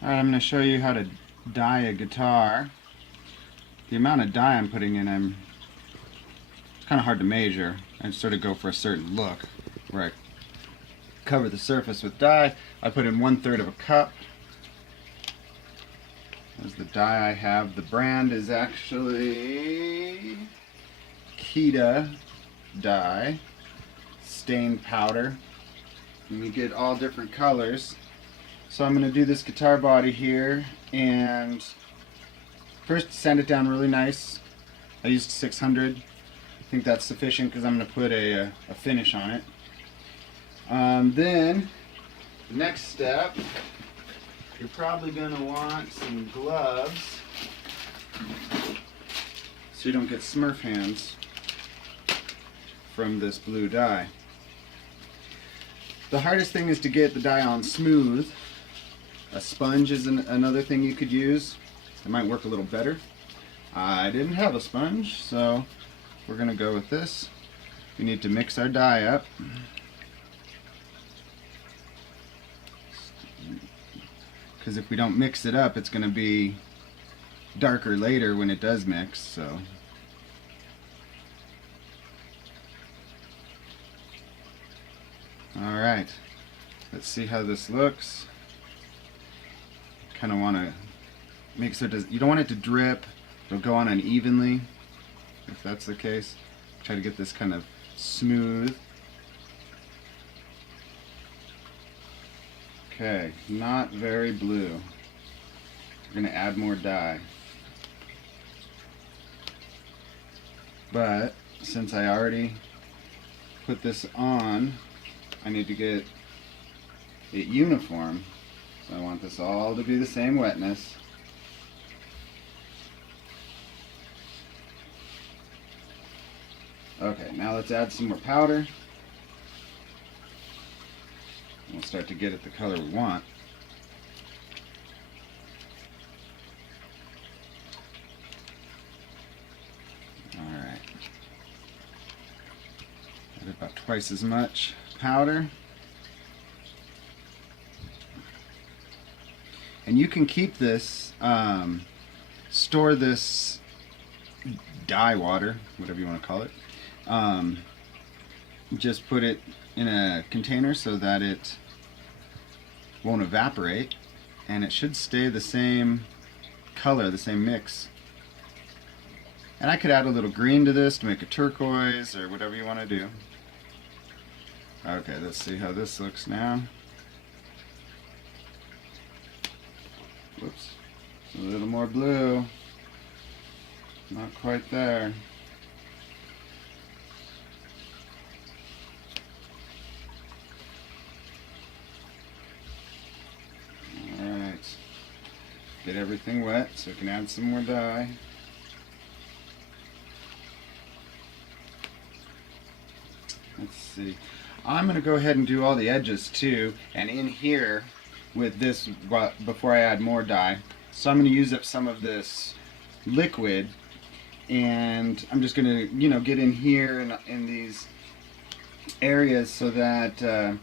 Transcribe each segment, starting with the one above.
Alright, I'm going to show you how to dye a guitar. The amount of dye I'm putting in, it's kind of hard to measure. I sort of go for a certain look where I cover the surface with dye. I put in 1/3 of a cup. As the dye I have, the brand is actually Kita dye, stain powder. And you get all different colors. So I'm going to do this guitar body here, and first sand it down really nice. I used 600. I think that's sufficient because I'm going to put a finish on it. Then the next step, you're probably going to want some gloves so you don't get Smurf hands from this blue dye. The hardest thing is to get the dye on smooth. A sponge is another thing you could use. It might work a little better. I didn't have a sponge, so we're going to go with this. We need to mix our dye up. Because if we don't mix it up, it's going to be darker later when it does mix. So alright, let's see how this looks. Kind of want to make so you don't want it to drip. It'll go on unevenly if that's the case. Try to get this kind of smooth. Okay, not very blue. We're going to add more dye. But since I already put this on, I need to get it uniform. So I want this all to be the same wetness. Okay, now let's add some more powder. We'll start to get it the color we want. Alright. Add about twice as much powder. And you can keep this, store this dye water, whatever you want to call it. Just put it in a container so that it won't evaporate, and it should stay the same color, the same mix. And I could add a little green to this to make a turquoise or whatever you want to do. Okay, let's see how this looks now. Whoops, a little more blue. Not quite there. Alright. Get everything wet so we can add some more dye. Let's see. I'm going to go ahead and do all the edges too, and in here with this before I add more dye. So I'm going to use up some of this liquid, and I'm just going to, get in here in these areas so that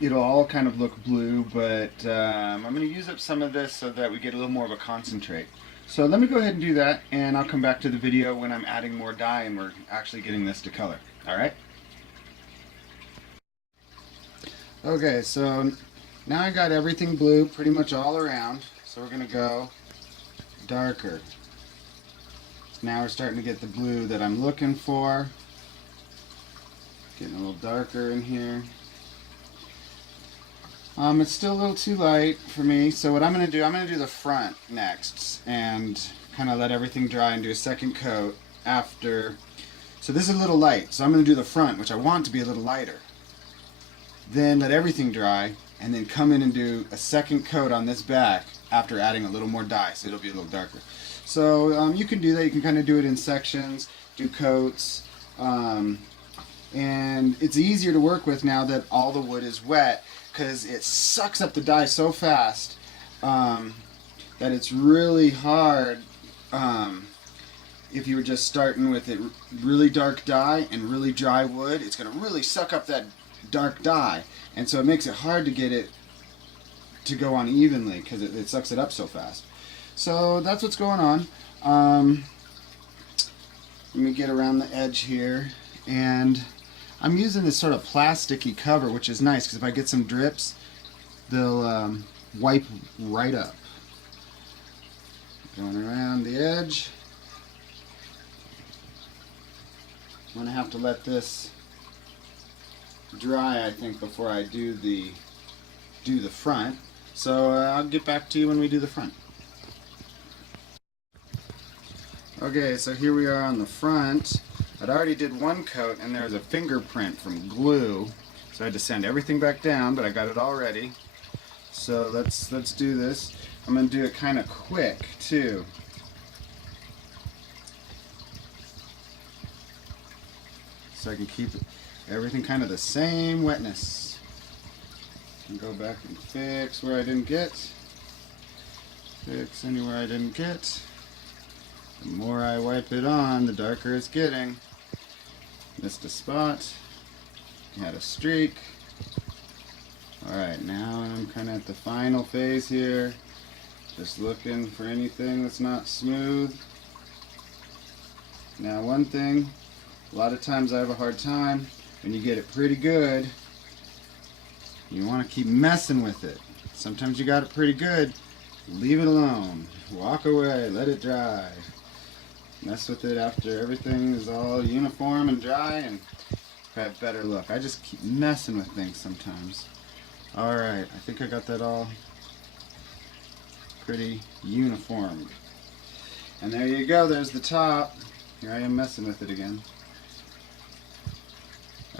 it'll all kind of look blue, but I'm going to use up some of this so that we get a little more of a concentrate. So let me go ahead and do that, and I'll come back to the video when I'm adding more dye and we're actually getting this to color. Alright? Okay, so now I got everything blue pretty much all around, so we're going to go darker. So now we're starting to get the blue that I'm looking for. Getting a little darker in here. It's still a little too light for me, so what I'm going to do the front next and kind of let everything dry and do a second coat after. So this is a little light, so I'm going to do the front, which I want to be a little lighter. Then let everything dry, and then come in and do a second coat on this back after adding a little more dye, so it'll be a little darker. So you can do that. You can kind of do it in sections, do coats, and it's easier to work with now that all the wood is wet, because it sucks up the dye so fast that it's really hard if you were just starting with it really dark dye and really dry wood. It's going to really suck up that dark dye, and so it makes it hard to get it to go on evenly because it sucks it up so fast. So that's what's going on. Let me get around the edge here, and I'm using this sort of plasticky cover, which is nice because if I get some drips, they'll wipe right up. Going around the edge. I'm going to have to let this dry, I think, before I do the front. So I'll get back to you when we do the front. Okay, so here we are on the front. I'd already did one coat and there's a fingerprint from glue. So I had to sand everything back down, but I got it all ready. So let's do this. I'm going to do it kind of quick too. So I can keep everything kind of the same wetness. And go back and fix where I didn't get. Fix anywhere I didn't get. The more I wipe it on, the darker it's getting. Missed a spot. Had a streak. Alright, now I'm kind of at the final phase here. Just looking for anything that's not smooth. Now one thing, a lot of times I have a hard time when you get it pretty good. You want to keep messing with it. Sometimes you got it pretty good. Leave it alone. Walk away. Let it dry. Mess with it after everything is all uniform and dry and have better look. I just keep messing with things sometimes. Alright, I think I got that all pretty uniform. And there you go, there's the top. Here I am messing with it again.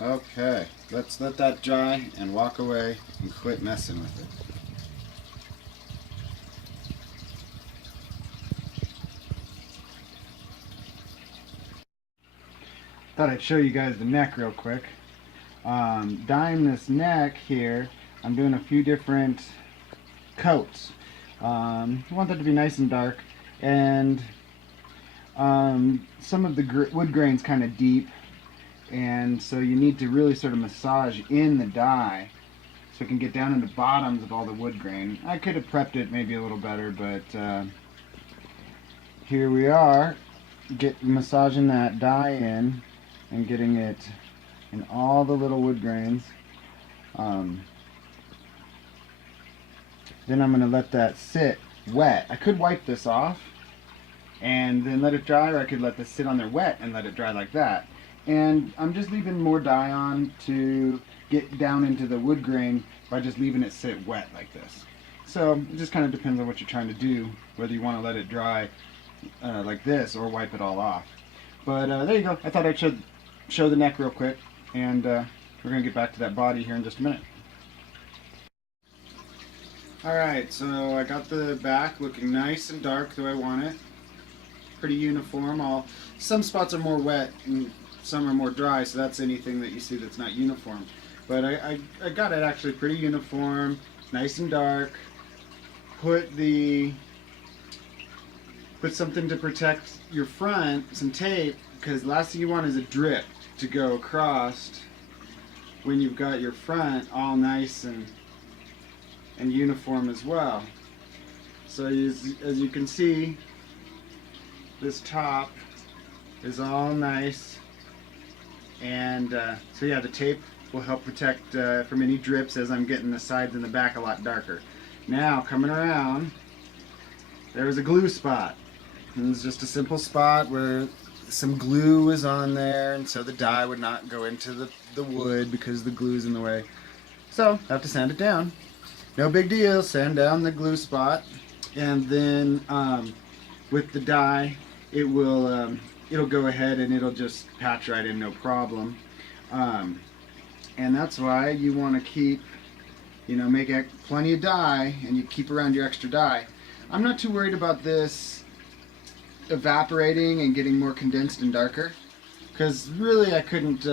Okay, let's let that dry and walk away and quit messing with it. Thought I'd show you guys the neck real quick. Dyeing this neck here, I'm doing a few different coats. I want that to be nice and dark, and some of the wood grain's kind of deep, and so you need to really sort of massage in the dye so it can get down in the bottoms of all the wood grain. I could have prepped it maybe a little better, but here we are, massaging that dye in and getting it in all the little wood grains. Then I'm going to let that sit wet. I could wipe this off and then let it dry, or I could let this sit on there wet and let it dry like that. And I'm just leaving more dye on to get down into the wood grain by just leaving it sit wet like this. So it just kind of depends on what you're trying to do, whether you want to let it dry like this or wipe it all off. But there you go. I thought I'd show the neck real quick, and we're going to get back to that body here in just a minute. Alright, so I got the back looking nice and dark the way I want it. Pretty uniform. Some spots are more wet and some are more dry, so that's anything that you see that's not uniform. But I got it actually pretty uniform, nice and dark. Put something to protect your front, some tape, because the last thing you want is a drip to go across when you've got your front all nice and uniform as well. So as you can see, this top is all nice, and so yeah, the tape will help protect from any drips as I'm getting the sides and the back a lot darker. Now coming around, there's a glue spot. And it's just a simple spot where some glue is on there, and so the dye would not go into the wood because the glue's in the way. So I have to sand it down. No big deal, sand down the glue spot, and then with the dye it'll go ahead and it'll just patch right in, no problem. And that's why you want to keep, make plenty of dye, and you keep around your extra dye. I'm not too worried about this evaporating and getting more condensed and darker, because really I couldn't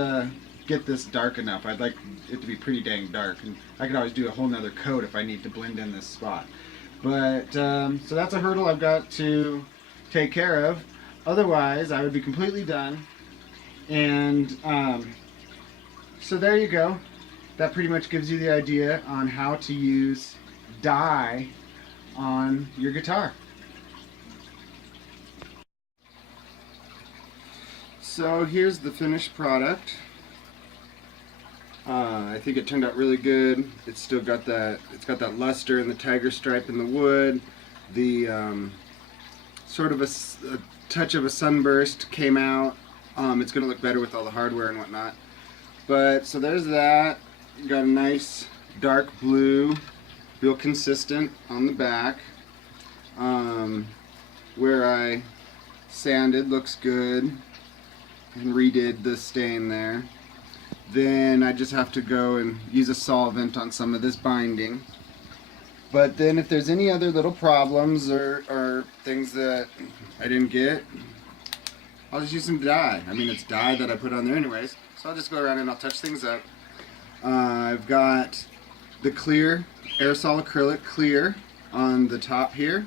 get this dark enough. I'd like it to be pretty dang dark, and I could always do a whole nother coat if I need to blend in this spot. But so that's a hurdle I've got to take care of. Otherwise I would be completely done. And so there you go. That pretty much gives you the idea on how to use dye on your guitar. So here's the finished product. I think it turned out really good. It's still got that, it's got that luster and the tiger stripe in the wood. The sort of a touch of a sunburst came out. It's going to look better with all the hardware and whatnot. But so there's that. Got a nice dark blue, real consistent on the back. Where I sanded looks good and redid the stain there. Then I just have to go and use a solvent on some of this binding. But then if there's any other little problems or things that I didn't get, I'll just use some dye. I mean, it's dye that I put on there anyways, so I'll just go around and I'll touch things up. I've got the clear, aerosol acrylic clear on the top here.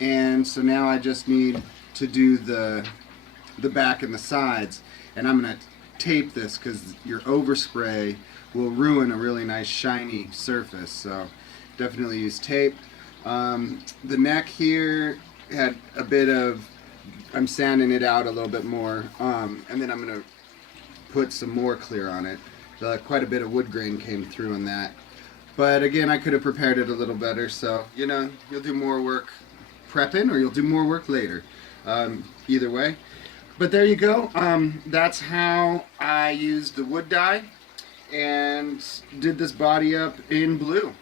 And so now I just need to do the back and the sides. And I'm going to tape this because your overspray will ruin a really nice shiny surface. So definitely use tape. The neck here had a bit of, I'm sanding it out a little bit more, and then I'm going to put some more clear on it. Quite a bit of wood grain came through in that. But again, I could have prepared it a little better, so you know, you'll do more work prepping or you'll do more work later. Either way. But there you go. That's how I used the wood dye and did this body up in blue.